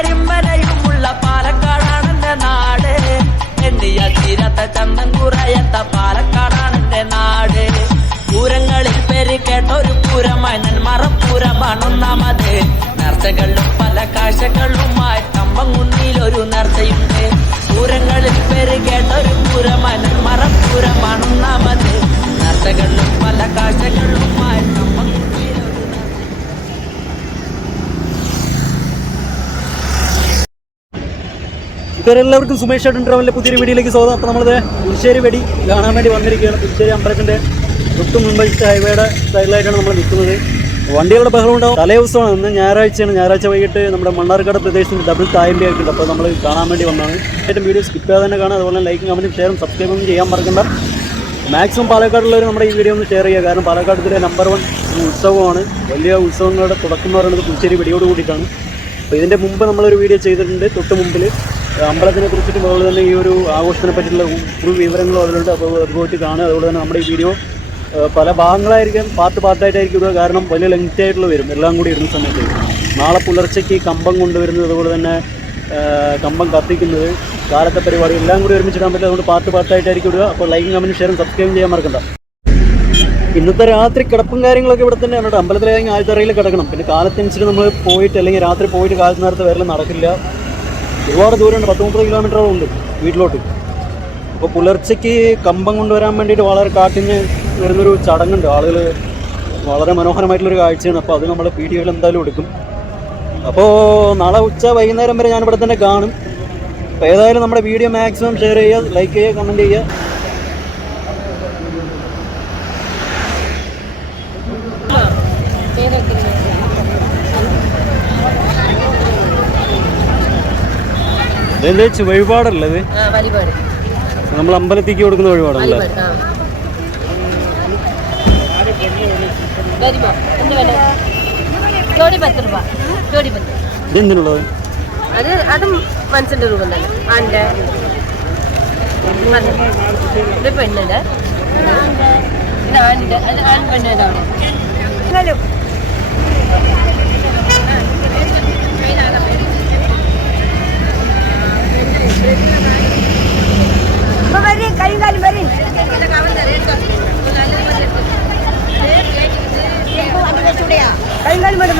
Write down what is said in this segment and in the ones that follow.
കരിമ്പനയുമുള്ള പാലക്കാടാണെന്റെ നാട്. എണ്ണിയ തീരത്തെ ചന്തം കുറയത്ത പാലക്കാടാണെന്റെ നാട്. പൂരങ്ങളിൽ പേര് കേട്ടൊരു പൂരമനൻ മറപ്പൂരമാണൊന്നാമത്. നേർച്ചകളിലും പല കാഴ്ചകളുമായി കമ്പംകുന്നിയിലൊരു നേർച്ചയുണ്ട്. പൂരങ്ങളിൽ പേര് കേട്ടൊരു പൂരമനൻ മറപ്പൂരമാണൊന്നാമത്. നേർച്ചകളിലും പല കാഴ്ചകളുമായി കമ്പംകുന്നിയിലൊരു ഇവരെല്ലാവർക്കും സുമേഷ് ചേട്ടൻ ട്രാവലിൻ്റെ പുതിയൊരു വീഡിയോയിലേക്ക് സ്വാഗതം. അപ്പോൾ നമ്മൾ പുതുശ്ശേരി വെടി കാണാൻ വേണ്ടി വന്നിരിക്കുകയാണ്. പുതുശ്ശേരി അമ്പലത്തിൻ്റെ തൊട്ട് മുമ്പ് ഹൈവേയുടെ സൈഡിലായിട്ടാണ് നമ്മൾ നിൽക്കുന്നത്. വണ്ടികളുടെ ബഹളം ഉണ്ടാവും. തലേദിവസമാണ്, ഇന്ന് ഞായറാഴ്ചയാണ്. ഞായറാഴ്ച വൈകിട്ട് നമ്മുടെ മണ്ണാർക്കാട് പ്രദേശത്ത് ഡബിൾ തായമ്പി ആയിട്ടുണ്ട്. അപ്പോൾ നമ്മൾ കാണാൻ വേണ്ടി വന്നതാണ്. ഏറ്റവും വീഡിയോ സ്കിപ്പ് ചെയ്യാതെ തന്നെ കാണാം. അതുപോലെ ലൈക്കും കമൻറ്റും ഷെയറും സബ്സ്ക്രൈബും ചെയ്യാൻ മറക്കണ്ട. മാക്സിമം പാലക്കാടുള്ളവർ നമ്മുടെ ഈ വീഡിയോ ഒന്ന് ഷെയർ ചെയ്യുക. കാരണം പാലക്കാടത്തിലെ നമ്പർ 1 ഉത്സവമാണ്. വലിയ ഉത്സവങ്ങളുടെ തുടക്കം എന്ന് പറയുന്നത് പുതുശ്ശേരി വെടിയോട് കൂടിയിട്ടാണ്. അപ്പോൾ ഇതിൻ്റെ മുമ്പ് നമ്മളൊരു വീഡിയോ ചെയ്തിട്ടുണ്ട്. തൊട്ട് മുമ്പിൽ അമ്പലത്തിനെ കുറിച്ചിട്ടും അതുപോലെ തന്നെ ഈ ഒരു ആഘോഷത്തിനെ പറ്റിയുള്ള ഫുൾ വിവരങ്ങളും അതിലുണ്ട്. അപ്പോൾ അത് പോയിട്ട് കാണുക. അതുപോലെ തന്നെ നമ്മുടെ ഈ വീഡിയോ പല ഭാഗങ്ങളായിരിക്കും, പാർട്ടായിട്ടായിരിക്കും ഇടുക. കാരണം വലിയ ലെങ്തി ആയിട്ടുള്ള വരും എല്ലാം കൂടി ഇടുന്ന സമയത്ത്. നാളെ പുലർച്ചയ്ക്ക് കമ്പം കൊണ്ടുവരുന്നത്, അതുപോലെ തന്നെ കമ്പം കത്തിക്കുന്നത്, കാലത്തെ പരിപാടി എല്ലാം കൂടി ഒരുമിച്ചിടാൻ പറ്റില്ല. അതുകൊണ്ട് പാർട്ടായിട്ടായിരിക്കും ഇടുക. അപ്പോൾ ലൈക്കും കമൻറ്റും ഷെയറും സബ്സ്ക്രൈബ് ചെയ്യാൻ മറക്കണ്ട. ഇന്നത്തെ രാത്രി കിടപ്പും കാര്യങ്ങളൊക്കെ ഇവിടെ തന്നെയാണ് കേട്ടോ. അമ്പലത്തിലാണെങ്കിൽ ആദ്യത്തറയിൽ കിടക്കണം. പിന്നെ കാലത്തനുസരിച്ച് നമ്മൾ പോയിട്ട് അല്ലെങ്കിൽ രാത്രി പോയിട്ട് കാലത്ത് നേരത്തെ വരലും നടക്കില്ല. ഒരുപാട് ദൂരമുണ്ട്, 10-30 കിലോമീറ്ററോളം ഉണ്ട് വീട്ടിലോട്ട്. അപ്പോൾ പുലർച്ചയ്ക്ക് കമ്പം കൊണ്ടുവരാൻ വേണ്ടിയിട്ട് വളരെ കാട്ടിന് വരുന്നൊരു ചടങ്ങുണ്ട്. ആളുകൾ വളരെ മനോഹരമായിട്ടുള്ളൊരു കാഴ്ചയാണ്. അപ്പോൾ അത് നമ്മൾ വീഡിയോയിൽ എന്തായാലും എടുക്കും. അപ്പോൾ നാളെ വൈകുന്നേരം വരെ ഞാനിവിടെ തന്നെ കാണും. അപ്പോൾ ഏതായാലും നമ്മുടെ വീഡിയോ മാക്സിമം ഷെയർ ചെയ്യുക, ലൈക്ക് ചെയ്യുക, കമൻറ്റ് ചെയ്യുക. ഇതെന്താ വഴിപാടല്ലേ ഇത്? നമ്മൾ അമ്പലത്തേക്ക് കൊടുക്കുന്ന വഴിപാടല്ലേ? ഇതെന്തിനുള്ളത്? അതും മനസ്സിന്റെ രൂപം തന്നെ. ആന്റെ ഇത് പെണ്ണിന്റെ ഇത് ആണിന്റെ, അത് ആൺ പെണ്ണേതാണ്. കരിങ്കാലും വരും കരിങ്കാലും വേണം.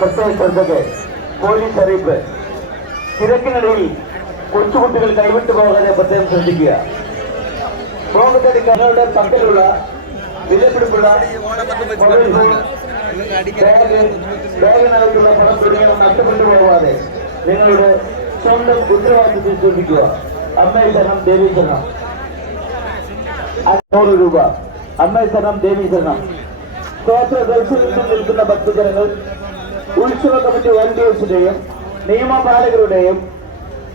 പ്രത്യേക ശ്രദ്ധയ്ക്ക് പോലീസ് അറിയിപ്പ്. തിരക്കിനിടയിൽ കൊച്ചുകുട്ടികൾ കൈവിട്ടു പോകാതെ പ്രത്യേകം ശ്രദ്ധിക്കുക. ബോംബത്തടി കടകളുടെ പക്കലുള്ള വിലപിടിപ്പുള്ള മൊബൈൽ ഫോൺ, ബാഗിനകത്തുള്ള പണം തുടങ്ങിയവ നഷ്ടപ്പെട്ടു പോകാതെ നിങ്ങളുടെ സ്വന്തം ഉത്തരവാദിത്വത്തിൽ ശ്രദ്ധിക്കുക. അമ്മയെ ശരണം ദേവീ ശരണം. 500 രൂപ. അമ്മയെ ശരണം ദേവീ ശരണം. ക്ഷേത്ര ദർശനത്തിൽ നിൽക്കുന്ന ഭക്തജനങ്ങൾ ഉത്സവ കമ്മിറ്റി വോളണ്ടിയേഴ്സിന്റെയും നിയമപാലകരുടെയും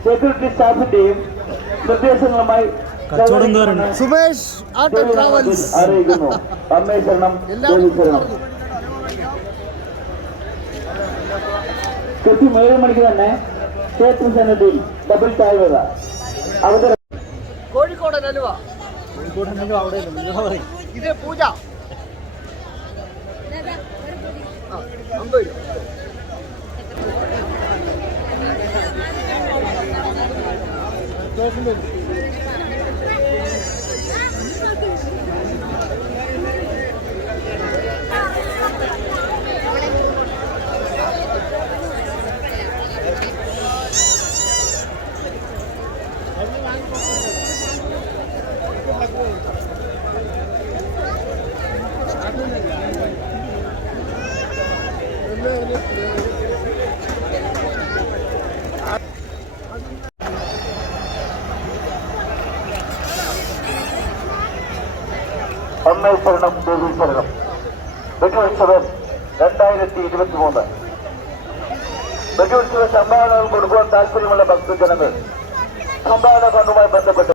സെക്യൂരിറ്റി സ്റ്റാഫിന്റെയും നിർദ്ദേശങ്ങളുമായി സുമേഷ് ആട്ടോ ട്രാവൽസ് അറിയിക്കുന്നു. അമ്മയെ ശരണം ദേവീ ശരണം. കൃത്യം 7 മണിക്ക് തന്നെ ക്ഷേത്ര സന്നിധിയിൽ ഡബിൾ താഴ്വര അവതരണം. കോഴിക്കോട് അലുവ അവിടെ ഇത് പൂജ 50 രൂപ. അമ്മയെ ശരണം ദേവീ ശരണം. വെടിയുത്സവം 2023. വെടിയുത്സവ സംഭാവനകൾ കൊടുക്കുവാൻ താല്പര്യമുള്ള ഭക്തജനങ്ങൾ സംഭാവന ഫണ്ടുമായി ബന്ധപ്പെട്ട്